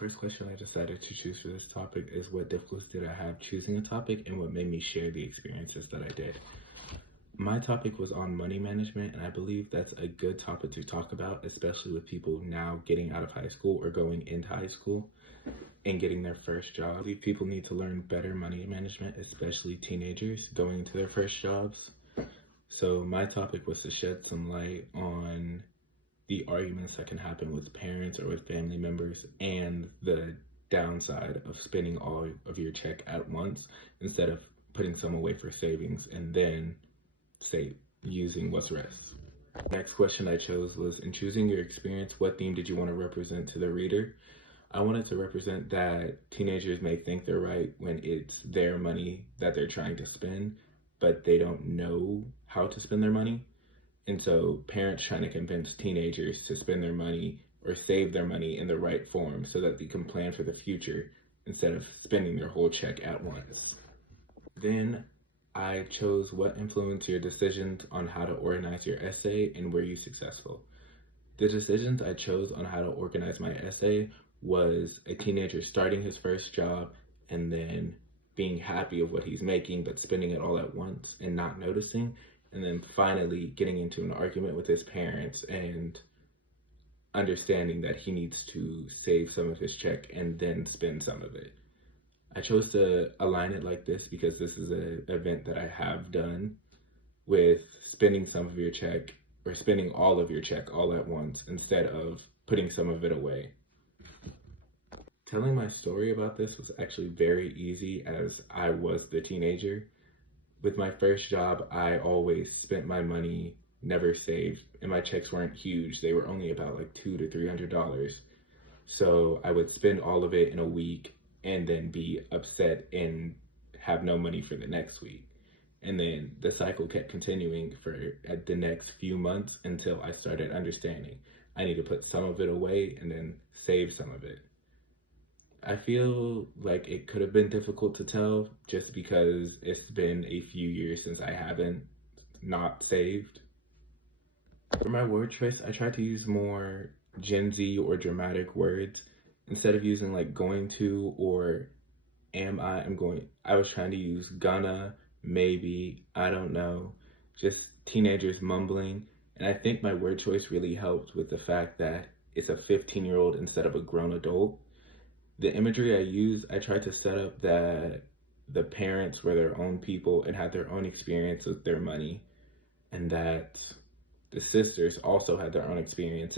First question I decided to choose for this topic is what difficulties did I have choosing a topic and what made me share the experiences that I did. My topic was on money management, and I believe that's a good topic to talk about, especially with people now getting out of high school or going into high school and getting their first job. I believe people need to learn better money management, especially teenagers going into their first jobs. So my topic was to shed some light on the arguments that can happen with parents or with family members and the downside of spending all of your check at once instead of putting some away for savings and then say using what's rest. Next question I chose was, in choosing your experience, what theme did you want to represent to the reader? I wanted to represent that teenagers may think they're right when it's their money that they're trying to spend, but they don't know how to spend their money. And so parents trying to convince teenagers to spend their money or save their money in the right form so that they can plan for the future instead of spending their whole check at once. Then I chose what influenced your decisions on how to organize your essay and were you successful. The decisions I chose on how to organize my essay was a teenager starting his first job and then being happy of what he's making but spending it all at once and not noticing, and then finally getting into an argument with his parents and understanding that he needs to save some of his check and then spend some of it. I chose to align it like this because this is an event that I have done with spending some of your check or spending all of your check all at once instead of putting some of it away. Telling my story about this was actually very easy as I was the teenager. With my first job, I always spent my money, never saved, and my checks weren't huge. They were only about like $200 to $300. So I would spend all of it in a week and then be upset and have no money for the next week. And then the cycle kept continuing for the next few months until I started understanding I need to put some of it away and then save some of it. I feel like it could have been difficult to tell just because it's been a few years since I haven't not saved. For my word choice, I tried to use more Gen Z or dramatic words. Instead of using like going to or I was trying to use gonna, maybe, I don't know, just teenagers mumbling. And I think my word choice really helped with the fact that it's a 15-year-old instead of a grown adult. The imagery I used, I tried to set up that the parents were their own people and had their own experience with their money, and that the sisters also had their own experiences.